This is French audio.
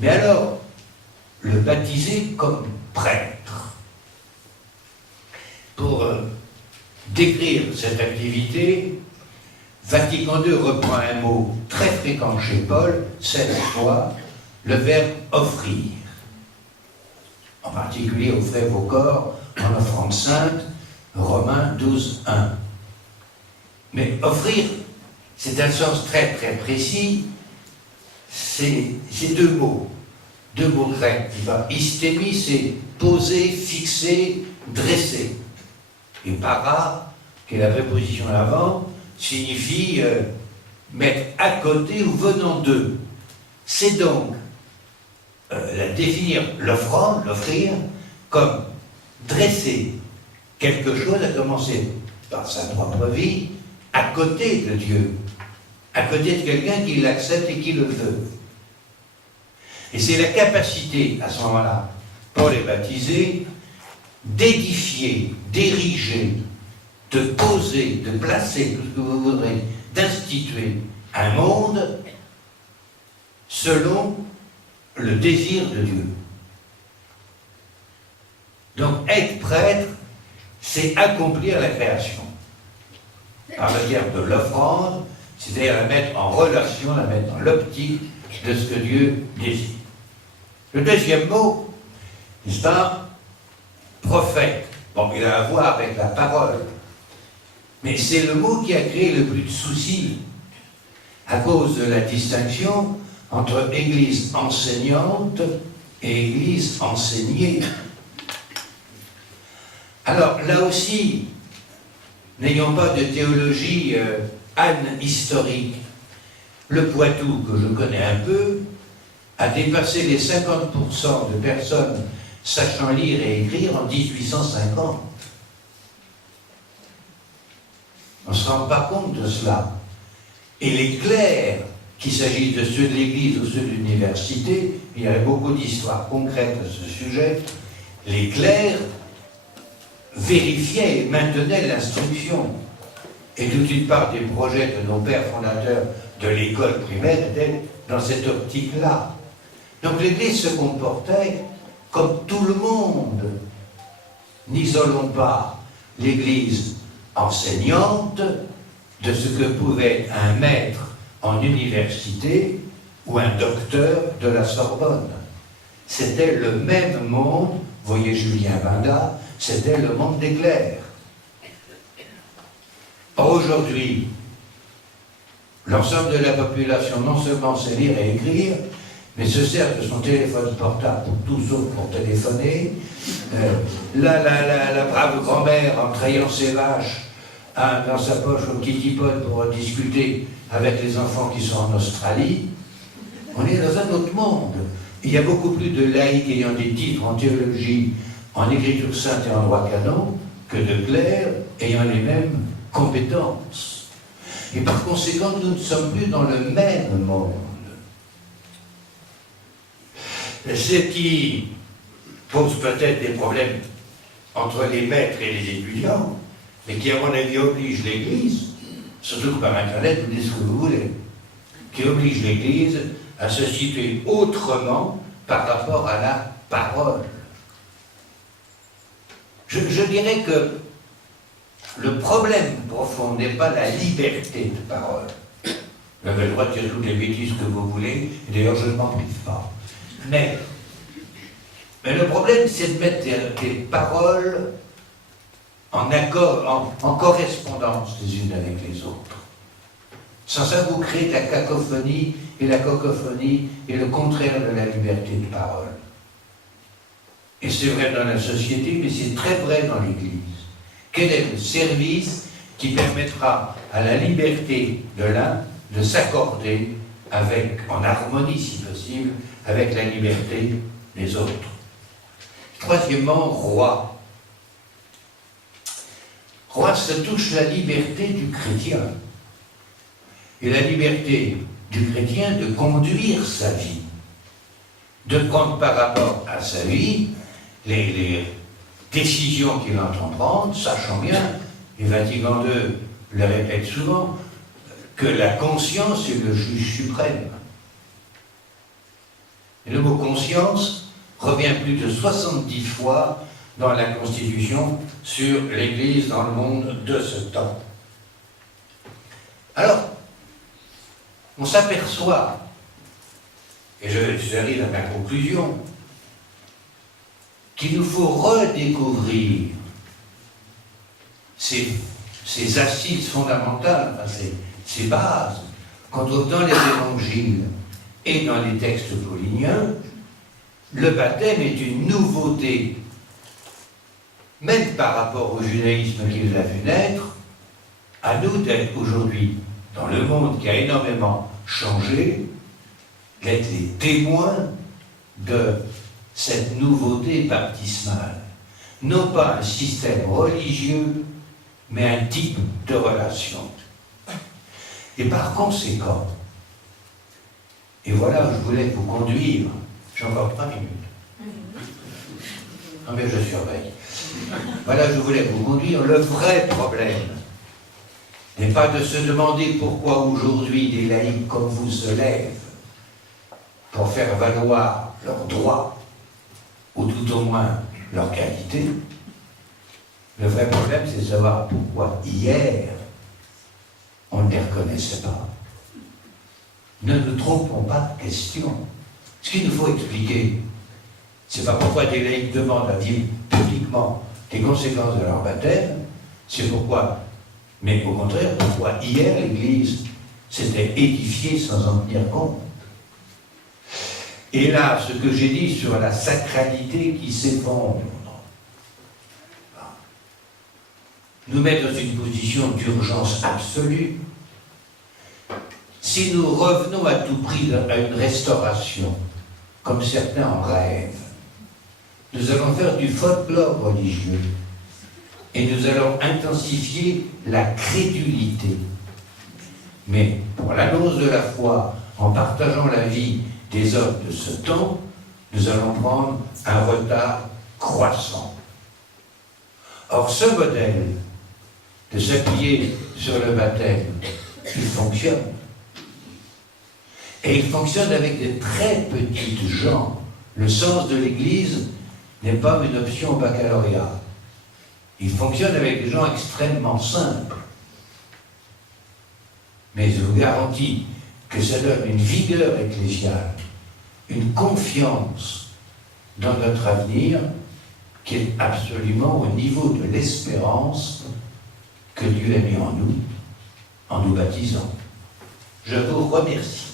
Mais alors, le baptiser comme prêtre. Pour décrire cette activité, Vatican II reprend un mot très fréquent chez Paul, 7 fois, le verbe offrir. En particulier, offrez vos corps en offrande sainte, Romains 12, 1. Mais offrir, c'est un sens très très précis, c'est deux mots grecs. Istémie, c'est poser, fixer, dresser. Et para, qui est la préposition avant, signifie mettre à côté ou venant d'eux. C'est donc définir l'offrande, l'offrir, comme dresser quelque chose, à commencer par sa propre vie, à côté de Dieu, à côté de quelqu'un qui l'accepte et qui le veut. Et c'est la capacité, à ce moment-là, pour les baptisés, d'édifier, d'ériger, de poser, de placer, tout ce que vous voudrez, d'instituer un monde selon le désir de Dieu. Donc, être prêtre, c'est accomplir la création. Par le terme de l'offrande, c'est-à-dire la mettre en relation, la mettre dans l'optique de ce que Dieu désire. Le deuxième mot, c'est un prophète. Bon, il a à voir avec la parole. Mais c'est le mot qui a créé le plus de soucis à cause de la distinction entre Église enseignante et Église enseignée. Alors, là aussi, n'ayons pas de théologie historique. Le Poitou, que je connais un peu, a dépassé les 50% de personnes sachant lire et écrire en 1850. On ne se rend pas compte de cela. Et les clercs, qu'il s'agisse de ceux de l'Église ou ceux de l'université, il y avait beaucoup d'histoires concrètes à ce sujet, les clercs vérifiaient et maintenaient l'instruction. Et toute une part des projets de nos pères fondateurs de l'école primaire étaient dans cette optique-là. Donc l'Église se comportait comme tout le monde. N'isolons pas l'Église enseignante de ce que pouvait être un maître en université ou un docteur de la Sorbonne. C'était le même monde, voyez Julien Benda, c'était le monde des clercs. Or aujourd'hui, l'ensemble de la population non seulement sait lire et écrire, mais se sert de son téléphone portable pour tout sauf pour téléphoner. La brave grand-mère, en trayant ses vaches, a dans sa poche un petit iPod pour discuter avec les enfants qui sont en Australie. On est dans un autre monde. Il y a beaucoup plus de laïcs ayant des titres en théologie, en écriture sainte et en droit canon, que de clercs ayant les mêmes compétences. Et par conséquent, nous ne sommes plus dans le même monde. Ce qui pose peut-être des problèmes entre les maîtres et les étudiants, mais qui, à mon avis, oblige l'Église, surtout que par Internet, vous dites ce que vous voulez, qui oblige l'Église à se situer autrement par rapport à la parole. Je dirais que le problème profond n'est pas la liberté de parole. Vous avez le droit de dire toutes les bêtises que vous voulez, et d'ailleurs je ne m'en prive pas. Mais le problème, c'est de mettre des paroles en accord, en correspondance les unes avec les autres. Sans ça, vous créez de la cacophonie, et la cacophonie est le contraire de la liberté de parole. Et c'est vrai dans la société, mais c'est très vrai dans l'Église. Quel est le service qui permettra à la liberté de l'un de s'accorder avec, en harmonie si possible, avec la liberté des autres? Troisièmement, roi. Roi, ça touche la liberté du chrétien. Et la liberté du chrétien de conduire sa vie. De prendre par rapport à sa vie les décisions qu'il entend prendre, sachant bien, et Vatican II le répète souvent, que la conscience est le juge suprême. Et le mot conscience revient plus de 70 fois dans la Constitution sur l'Église dans le monde de ce temps. Alors, on s'aperçoit, et j'arrive à ma conclusion, qu'il nous faut redécouvrir ces assises fondamentales, ces bases, qu'on trouve dans les évangiles et dans les textes pauliniens. Le baptême est une nouveauté, même par rapport au judaïsme qui l'a vu naître. À nous d'être aujourd'hui, dans le monde qui a énormément changé, d'être les témoins de cette nouveauté baptismale. Non pas un système religieux, mais un type de relation. Et par conséquent, et voilà où je voulais vous conduire, j'ai encore 3 minutes. Non mais je surveille. Voilà où je voulais vous conduire. Le vrai problème n'est pas de se demander pourquoi aujourd'hui des laïcs comme vous se lèvent pour faire valoir leurs droits, ou tout au moins leur qualité. Le vrai problème, c'est de savoir pourquoi hier, on ne les reconnaissait pas. Ne nous trompons pas de question. Ce qu'il nous faut expliquer, c'est pas pourquoi des laïcs demandent à vivre publiquement les conséquences de leur baptême, c'est pourquoi, mais au contraire, pourquoi hier l'Église s'était édifiée sans en tenir compte. Et là, ce que j'ai dit sur la sacralité qui s'effondre, nous met dans une position d'urgence absolue. Si nous revenons à tout prix à une restauration, comme certains en rêvent, nous allons faire du folklore religieux et nous allons intensifier la crédulité. Mais pour l'annonce de la foi, en partageant la vie des hommes de ce temps, nous allons prendre un retard croissant. Or, ce modèle de s'appuyer sur le baptême, il fonctionne. Et il fonctionne avec des très petites gens. Le sens de l'Église n'est pas une option au baccalauréat. Il fonctionne avec des gens extrêmement simples. Mais je vous garantis que ça donne une vigueur ecclésiale, une confiance dans notre avenir qui est absolument au niveau de l'espérance que Dieu a mis en nous baptisant. Je vous remercie.